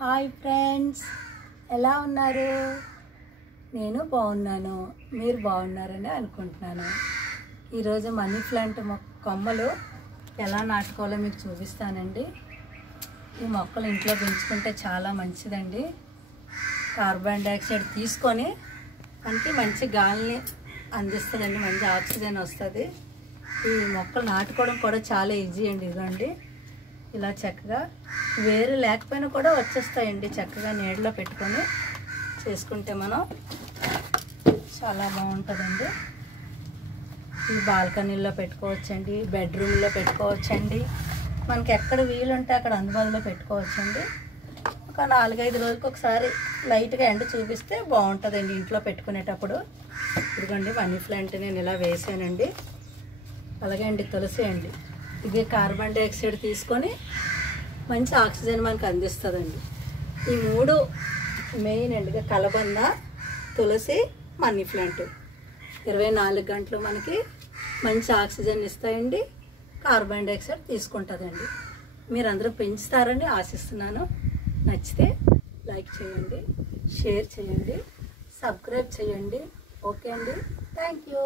Hi friends, ఎలా ఉన్నారు? నేను బాగున్నాను, మీరు బాగున్నారని అనుకుంటున్నాను. ఈరోజు మనీ ప్లాంట్ కొమ్మలు ఎలా నాటుకోవాలో మీకు చూపిస్తానండి. ఈ మొక్కలు ఇంట్లో పెంచుకుంటే చాలా మంచిదండి. కార్బన్ డైఆక్సైడ్ తీసుకొని మనకి మంచి గాలిని అందిస్తుందండి, మంచి ఆక్సిజన్ వస్తుంది. ఈ మొక్కలు నాటుకోవడం కూడా చాలా ఈజీ అండి. ఇదిగోండి, ఇలా చక్కగా వేరు లేకపోయినా కూడా వచ్చేస్తాయండి. చక్కగా నీడలో పెట్టుకొని చేసుకుంటే మనం చాలా బాగుంటుందండి. ఈ బాల్కనీలో పెట్టుకోవచ్చండి, బెడ్రూమ్లో పెట్టుకోవచ్చండి, మనకి ఎక్కడ వీలుంటే అక్కడ అందుబాటులో పెట్టుకోవచ్చండి. ఒక 4-5 రోజులకు ఒకసారి లైట్గా ఎండ చూపిస్తే బాగుంటుందండి ఇంట్లో పెట్టుకునేటప్పుడు. ఇదిగోండి మనీ ప్లాంట్ నేను ఇలా వేసానండి. అలాగే అండి తులసి అండి, ఇది కార్బన్ డైఆక్సైడ్ తీసుకొని మంచి ఆక్సిజన్ మనకు అందిస్తుందండి. ఈ 3 మెయిన్ అండి, కలబంద, తులసి, మనీ ప్లాంట్ 24 గంటలు మనకి మంచి ఆక్సిజన్ ఇస్తాయండి, కార్బన్ డైఆక్సైడ్ తీసుకుంటుందండి. మీరందరూ పెంచుతారని ఆశిస్తున్నాను. నచ్చితే లైక్ చేయండి, షేర్ చేయండి, సబ్స్క్రైబ్ చేయండి. ఓకే అండి, థ్యాంక్ యూ.